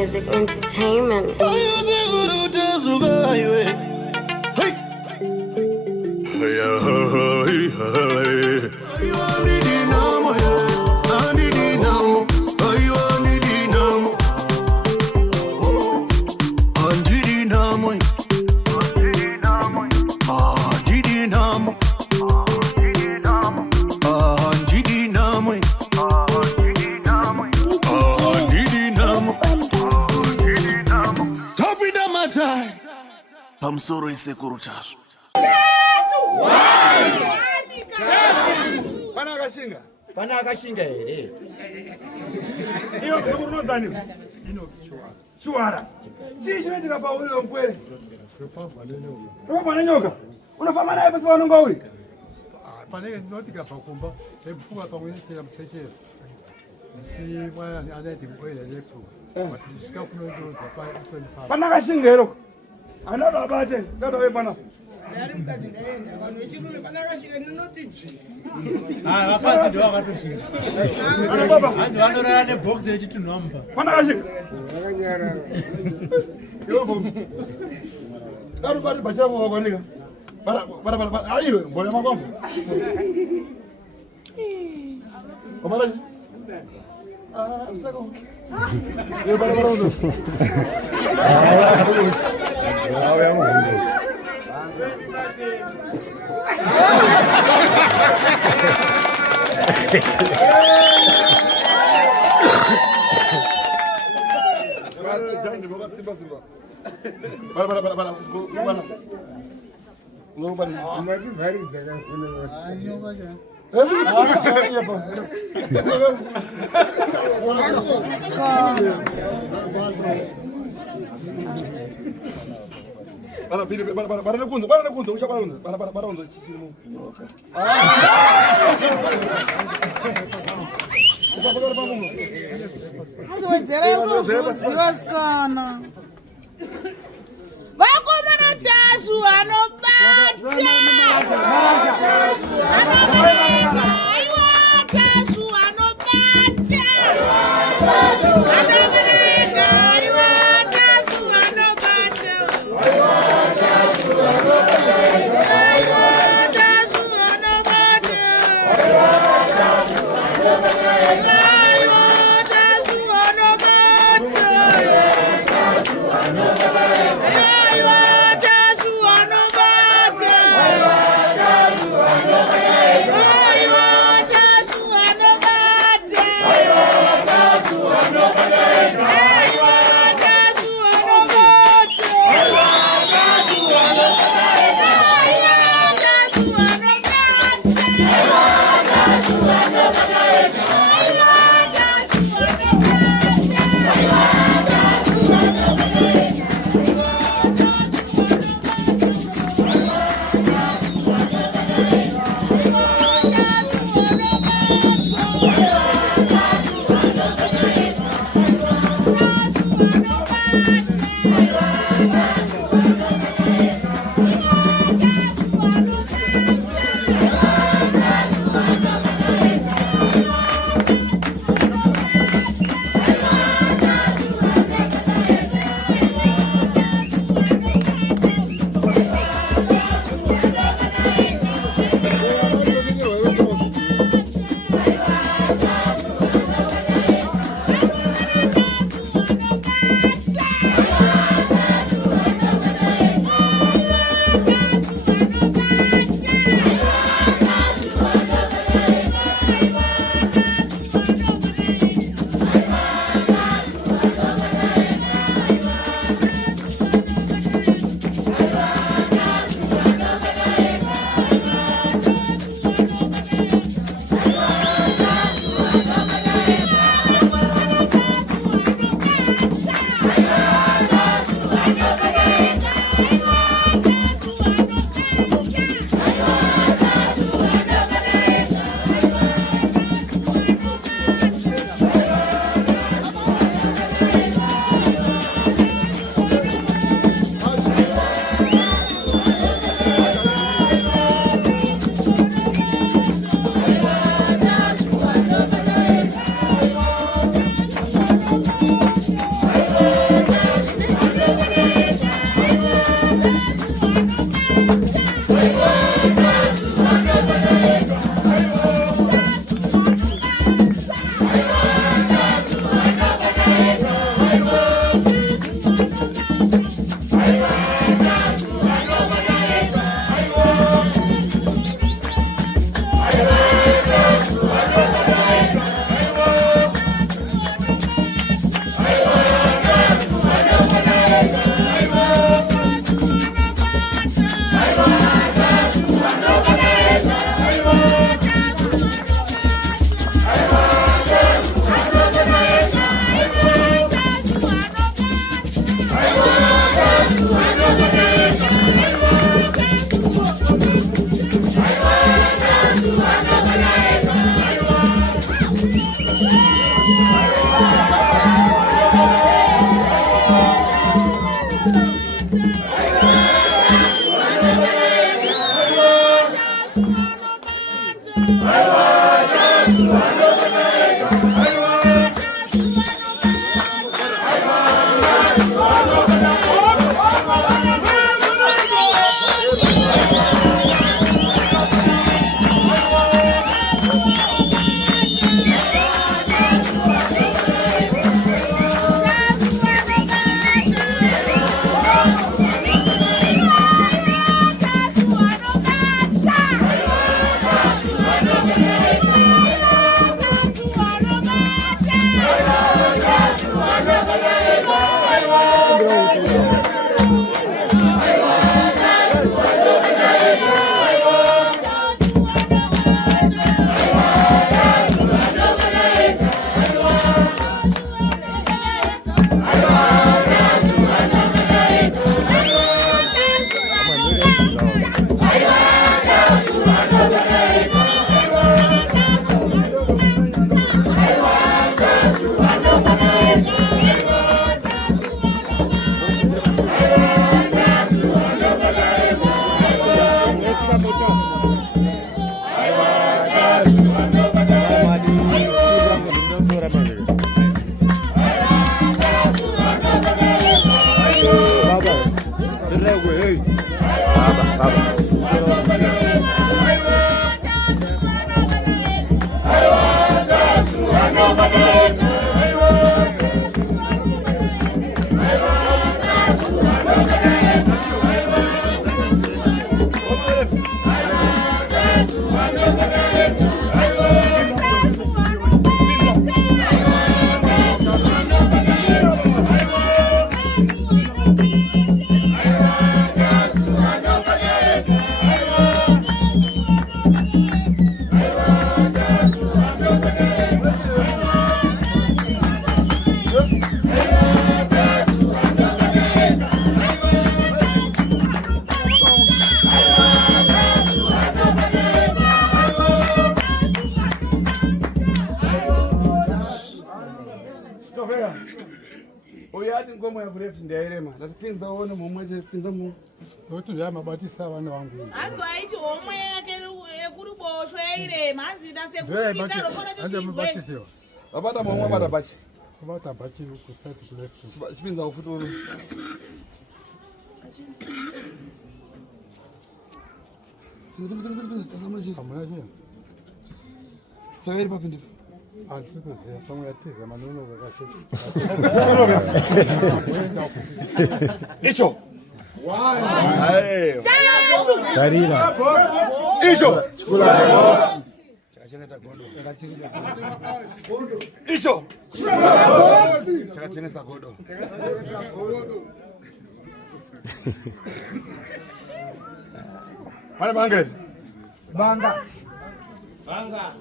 Music entertainment. Pamsoro isekuru chaso. Pana akashinga ere. Iyo kuri ndani. Shuara. Sisi ndio kapa ule mkweli. Ropa nyoka. Unafanya naye basi wanonga huyu. Panege noti kapa kumba. Ebufuka kwa mwini tena msekere. Si mwana anaiti kweli lesu. Shika kuno ndio kapa kweli fa. Pana akashinga ero. Anado abate, ndio wewe pana. Vakazi ndio vakatoshinga. Hanzi vanorara nebox yechitunhamba. Pana akashinga. Yo. Daru bari bachamo wakonika. Bara. Ayo, mbona makombo. Komara. Sako. Yo bara ndo. Vakomana chasu anobata. Aiwa chasu anobata. Anobereka aiwa chasu anobata. Aiwa chasu anobata. Aiwa chasu anobata. Aiwa chasu anobata. Aiwa chasu anobata. Aiwa chasu anobata. Oyadi ngoma ya kurefu ndairema. Lapinza one momwe pinza mu. Kuti ndiyamabatisa vana vangu. Hanzi aiti homwe yake ekuri boshwe yairema. Hanzi Andiyamabatisiwa. Babata momwe bata bachi. Kubata bachi kusati kurefu. Chipinza ufuturu. Hamuna hiyo. Sawiri papindi. Antikuziya pamwe yatiza maneno kakashiti. Icho. Sarira. Icho. Icho. Chakachenesa godo. Mana bangre? Banga. Banga.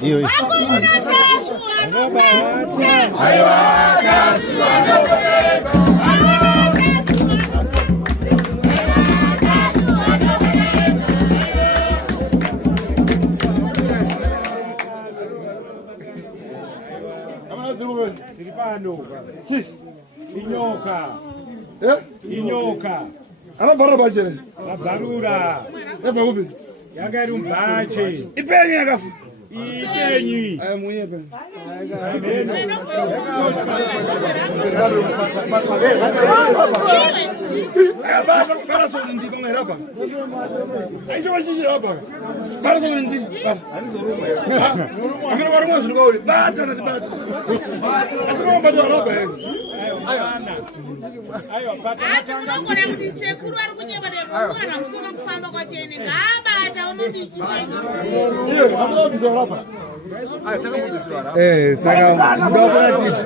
Hiyo hiyo. Inyoka. Inyoka. Anabvara bachere. Abvarura. Eva upi? Yangari umbache. Ipenyu yakafu. Itenyi. Aya muyepe. Para so ndi banga rapa. Aicho wachichi rapa. Para so ndi. Akira wari mwazi ngori. Bata na bata. Asiko mbado rapa. Ayo bata. Ati munongona kuti sekuru ari kunyeba nemwana musina kufamba kwachene ngabata unondichi. Iyo, amuna bizo rapa. Saka ndopratisi.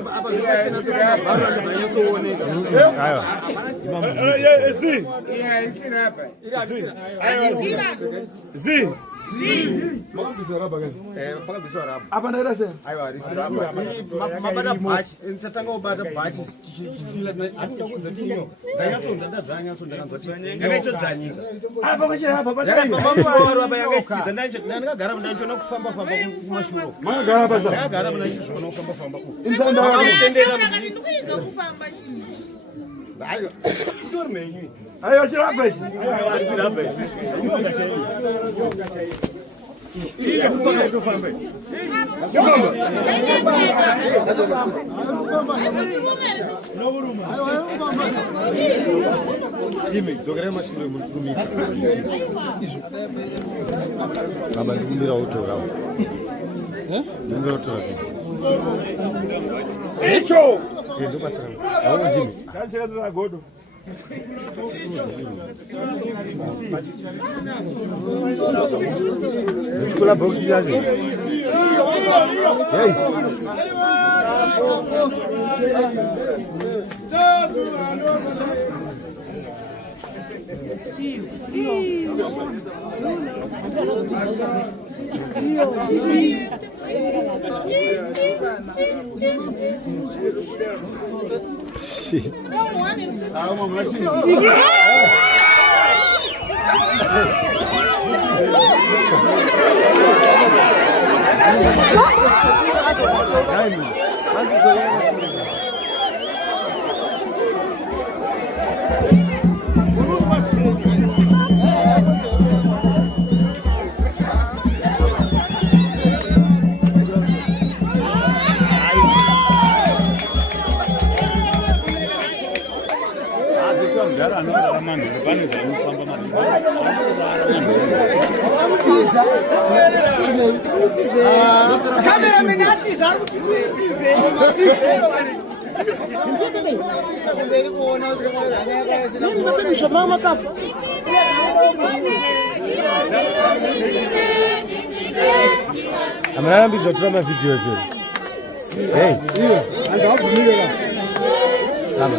Zi. Zi. Mama bizo rapa gani? Paka biso rapa. Apa ndaira se? Aiwa risirapa. Mabata bachi. Tatanga ubata bachi chifila na atakuza tinyo. Ndanyatsonda ndadzanyasonda kanzoti. Yakaitodzanyika. Apa bachera apa bachera. Yakapamamwaro apa yakaitiza ndakagara ndachona kufamba famba kumashuro. Magara basa. Yakagara ndachona kufamba famba ku. Insanda Tendeka Ndikuiza kufamba chini. Aiwa. Itori menyu. ayo chirapa ichi. Aiwa risirapa. Inyoka chayi. Kupaka kufamba. Ime dzokera mashuro mutumisa. Baba ndikumbira utora. Ndikumbira utora. Icho. Ndo basa. Awu Jimmy. Kachira za godo. Chukula box yake. Hey. Ameambiwa tutama video zile. Hey, hiyo. Angavumilia. Kama.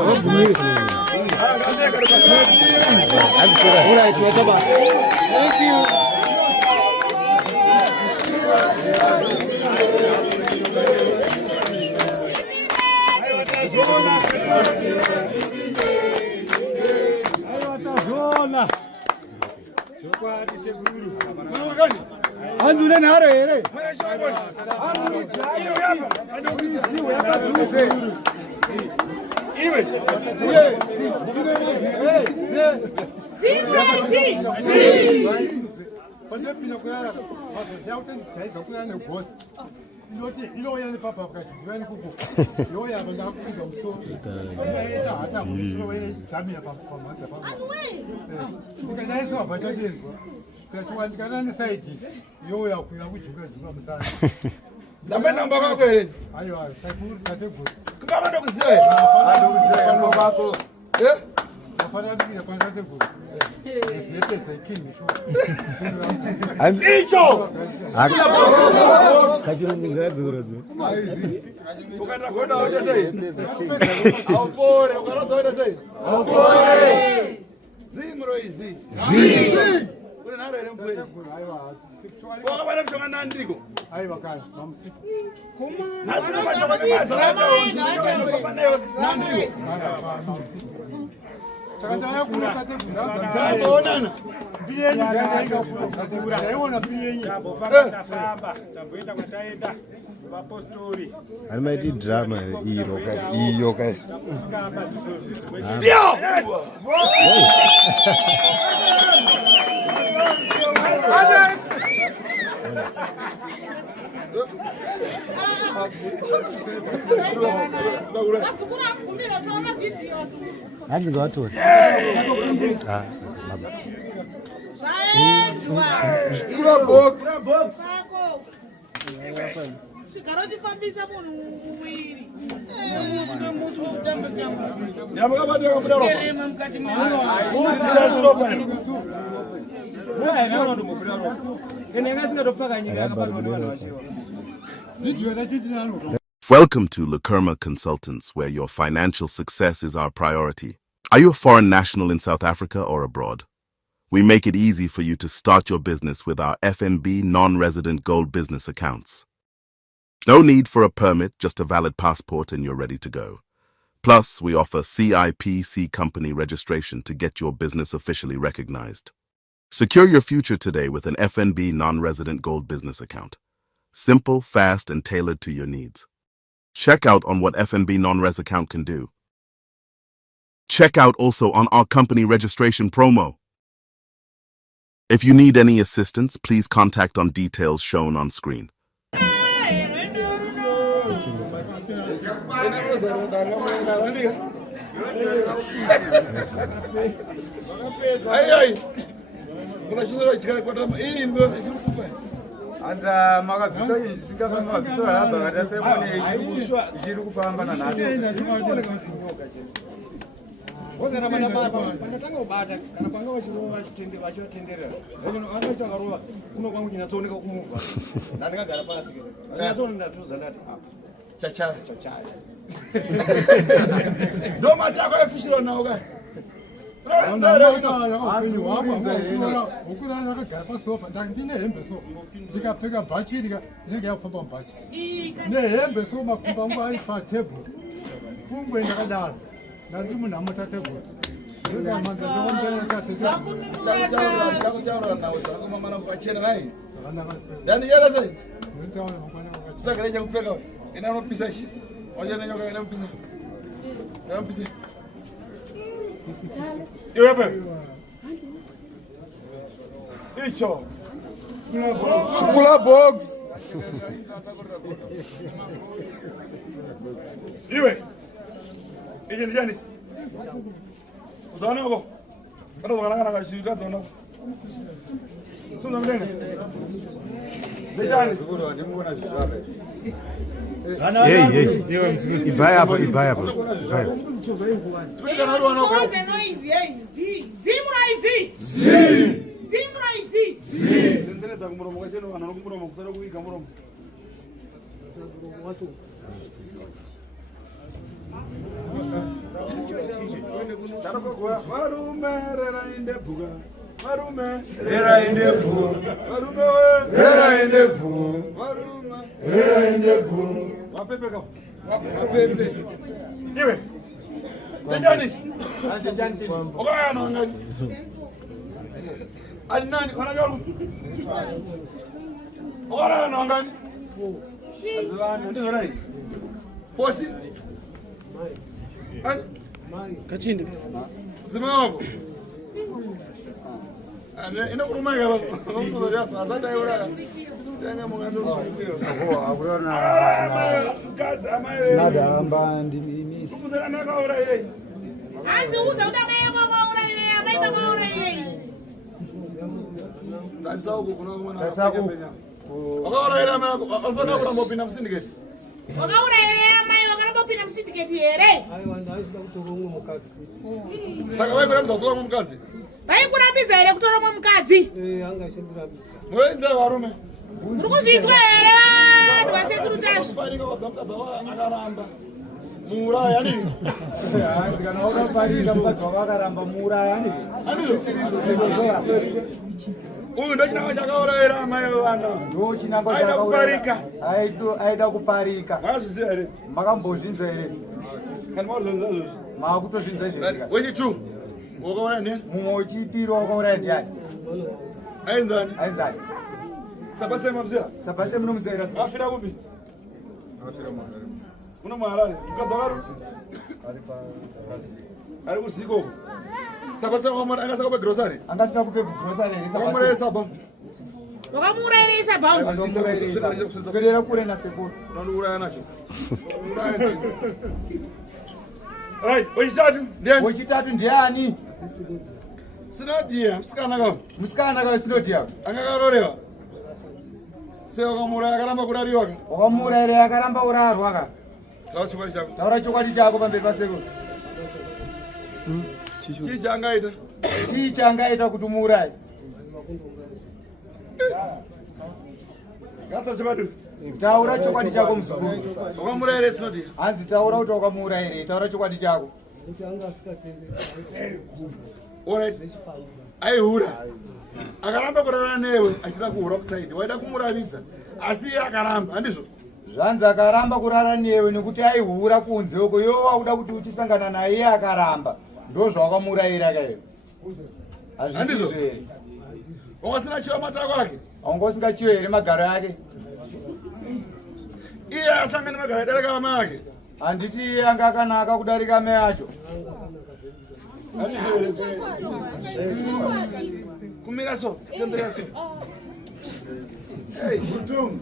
Angavumilia sana. Alright, tunataka. Thank you. Chokwadi sekuru. Mwana gani? Anzule naro here. Mwana shoboni. Iwe. Pandepina kulala yauten zaida kulala ngosi iloya ni papa wakati wani kuku iloya banda kuza mso ita hata mso wewe zamia papa mata papa ukajai so abacha kenzo kwa ndikana ni side yoya kuya kujuka zuwa msana Ndapenda mbaka kwako yeye. Aiwa saikuru kategori Kama ndo kusiwe. Ando kusiwe kama bako. afana ndikira kwa kategori Siete saikini sho Icho. Kachiro ngazurazo. Ukanda kwenda hoja sasa. Au pole, ukanda hoja sasa. Au pole. Zimro hizi. Ule nalo ile mpwe. aiwa Kwa bana mshonga na ndiko. aiwa kana mamsi Nasema mashaka ni mazalata. Na ndiko. sakataya kuna kategori Taonana. ndiye ndiye kufuta kategori aiona pili Tambo famba tafamba. Tamboenda kwataenda. Vapostori. Alimaiti drama hiro kai. Iyo kai. Kamba tusozi. Ndio. Kasukura mvumira tunaona video. Anzi ngawatori. Shukura box. Sigaroti fambisa munhu muwiri. Yamaka bade kabudaro. Kerema mukati mwa. Ndira zero bana. Welcome to Lakerma Consultants, where your financial success is our priority. Are you a foreign national in South Africa or abroad? We make it easy for you to start your business with our FNB non-resident gold business accounts. No need for a permit, just a valid passport and you're ready to go. Plus, we offer CIPC company registration to get your business officially recognized. Secure your future today with an FNB non-resident gold business account. Simple, fast, and tailored to your needs. Check out on what FNB non-res account can do. Check out also on our company registration promo. If you need any assistance, please contact on details shown on screen. Ai. Kuna shida chikana kwa hii ndio chikupa. Anza makabvisa izisingafamba mabvisa araba kata semone ichiri kufamba nanhasi. Wozana mana mapa panatanga ubata kana panga wachirova chitende vachivatenderera. Zvino anoita karova kuno kwangu chinatsooneka kumuva. Ndandakagara pasi ke. Ndinatsoona ndatuza ndati Chacha. chachaya. Ndo matako efishiro nawo kai. ukurana akagara pasofa ndine hembe so ndikapfeka bhachi ndinenge yapfamba mubhachi nehembe so mapfumba angu ari patebhuru kungwe ndakadaro ndandiri munhu amotatebhuru Chakutaura nawo chakomamana mukachena naye. Ndani yara sai. Tsagara chakupfeka. Ina unopisa shi. Wajana nyoka ina unopisa. Ina unopisa. Iwe hapa. Icho. Chukula box. Iwe. Ije ni Janis. Uzaona huko? Bado wanangana na shirika uzaona huko. Sio mdene. Janis. Hey. Ibaya hapo. Soze noizi yenyu. Zimraizi. Ndendeleza kumuromo kacheno kana kumuromo kutara kuiga muromo. Varume rera inde bhuga. Varume rera inde bhuga. Varume rera inde bhuga. Varume rera inde bhuga. Wapepeka. Wapepe. Iwe. Ndejani. Ndejani. Okaya no ngani. Ani nani? Wanajua. Ora naongani. Azani ndio rai. Bosi. Ani kachinde. Zima wako. Ana ina kuruma ya baba. Mungu ndio afadhali yora. Tena mwanzo sio. akurona Kaza amaye. nada amba ndimi Sukundana naka ora ile. Andi uda maya ura ile, maya ura ile. Sasa huko kuna mwana. Sasa huko. Ora ile mama asana kuna mopina msindiketi. Wakaura ile maya wakaramba pina msindiketi ere. Saka wewe kuna mtoto mkazi. Bai kurabiza ere kutora mu mukadzi. Mwenza warume. Muri kuzvitwa ere vanhu vasekuru Kuparika kwa mkazi wa akaramba. Muraya nini? kana ukaparika mukadzi wakaramba muuraya ni Uyu ndo chinangwa chakaurayira amai vana. ndo chinangwa Aida kuparika. aida kuparika. Mwazviziva here? Makambozvinzwa here? Kana mauzvinza izvozvo. Makutozvinzwa izvozvo. Wechitu wakauraya ndiani? Mumwe wechipiri wakauraya ndiani? Ainzani? Ainzani. Sabatse mabzira? Sabatse munomuzera. Afira kupi? Kuna Muharare. Mukadzi wakaru? Ari kusiko. Sabatse wamara angasaka kupe grocery? Angasika kupe grocery here Sabatse. Wamara saba. wakamurayirisa bhamu. Andomurayirisa. Kukedera kure nasekuru. Ndouraya nacho. Right, wechitatu ndiani? Wechitatu ndiani? Sinodiya, musikana kawo. Musikana kawo sinodiya. Angakarorewa. Sewakamuraya akaramba kurariwa ka. Wakamurayira akaramba urarwa ka. Taura chokwadi chako. Taura chokwadi chako pamberi pasekuru. Chii chaangaita? Chii chaangaita kuti muuraye? Gata chokwadi. Taura chokwadi chako muzukuru. Wakamurayira sinodiya. Hanzi taura kuti wakamuurayira, taura chokwadi chako. Alright. Aihura. Akaramba kurara newe achida kuhura kusaidi. Waida kumuravidza. Asi akaramba, handizvo? Zvanzi akaramba kurara newe nekuti aihura kunze uko. Iwe wakuda kuti uchisangana naye akaramba. Ndozvawakamurayira kaiwe. Hazvisizvo here. Wangasina chiva matako ake? Wanga usingachiwe here magaro ake? Iye asangana magaro adarika amai ake? Handiti iye anga akanaka kudarika mai acho. Kumira so, tendera so. Hey, kutum.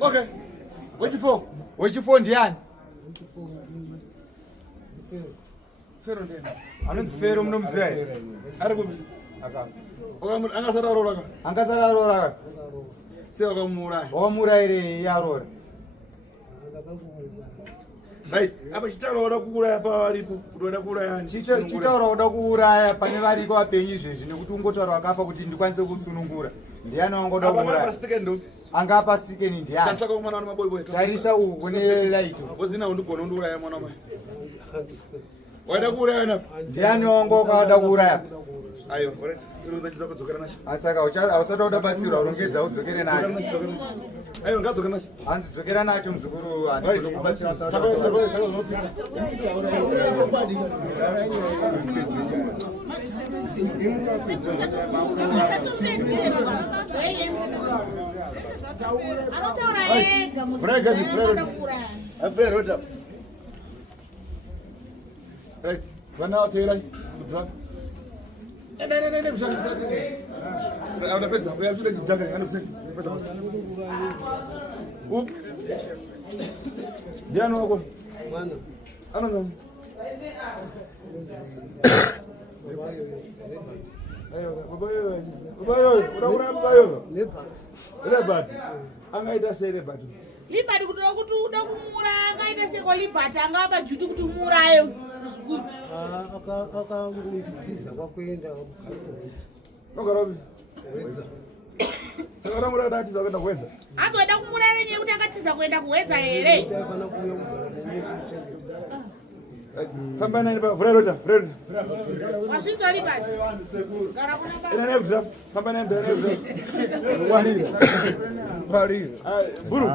Okay. Wechifo. Wechifo ndiani? Fero ndiani? Anonzi Fero munomuziva here? Ari kupi? Angasara aroora ka? Angasara aroora ka? Se wakamuuraya. Wakamurayira iye aroora. Right. Apa chitaura wada kuuraya pavaripo kuti wada kuuraya ani? Chitaura kuda kuuraya pane variko vapenyu izvezvi nekuti ungotaura wakafa kuti ndikwanise kusunungura. Ndiani wangoda kuuraya? Anga apa stikeni ndiani? Tasaka kumwana wani maboiboy. Tarisa uku kune laito. Wazina undigona undiuraya mwana mai. Wada kuuraya napa? Ndiani wangokada kuuraya? Aiwa, alright. Iro chizokodzokera nacho. Asaka hausati uda batsirwa urongedza udzokere nacho. Aiwa, ngadzokera nacho. Hanzi dzokera nacho muzukuru handikoni kubatsira. Anotaura ega munhu. Right. Vana watera. Ne, mshaka. Anapeza, uyazule kijaga, anasema. Up. Ndiano wako. Bwana. Ano. Babayo. Lebat. Angaita sei lebat. Libati kuti kuti uda kumura angaita seko libati angapa juti kuti umuraye. Akangonditiza kwakuenda Nogarabi. Saka mura datiza kwenda kuwedza. Azoda kumurayira nyewe kuti akatiza kuenda kuwedza here. Famba nani pa Fredo. Wazvinzwa libati. Gara kuna baba. Ina nebza. Famba nani nebza. Wali. Buru.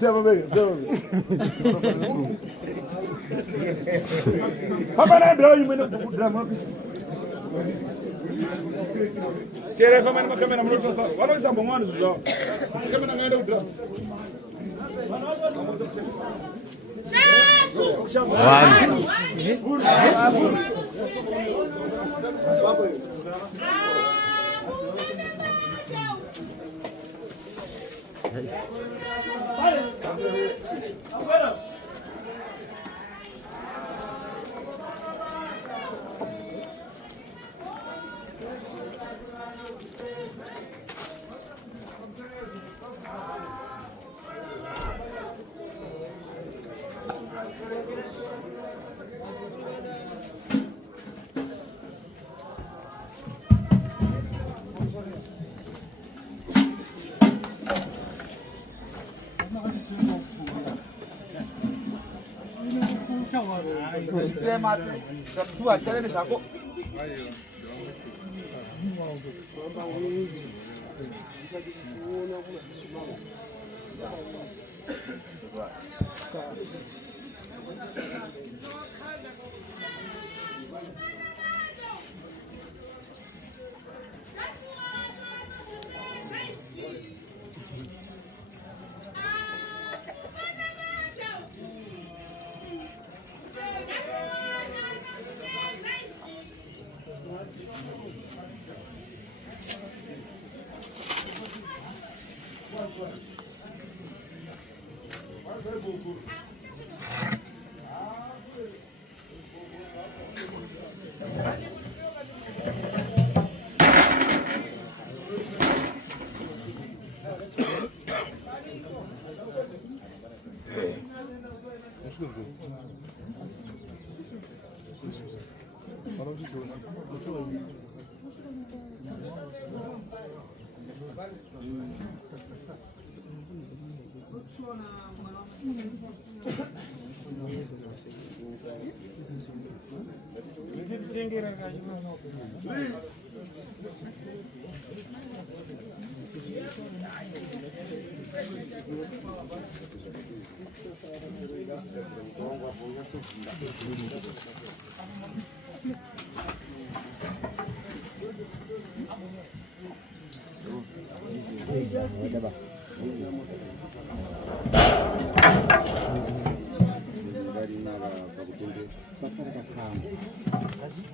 Sema bebe. Papa na ndao yimwe no drama. Tere fama ni makamera mloto sasa. Wano isa bomwani zuzo. Kamera ngende drama.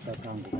Kakangu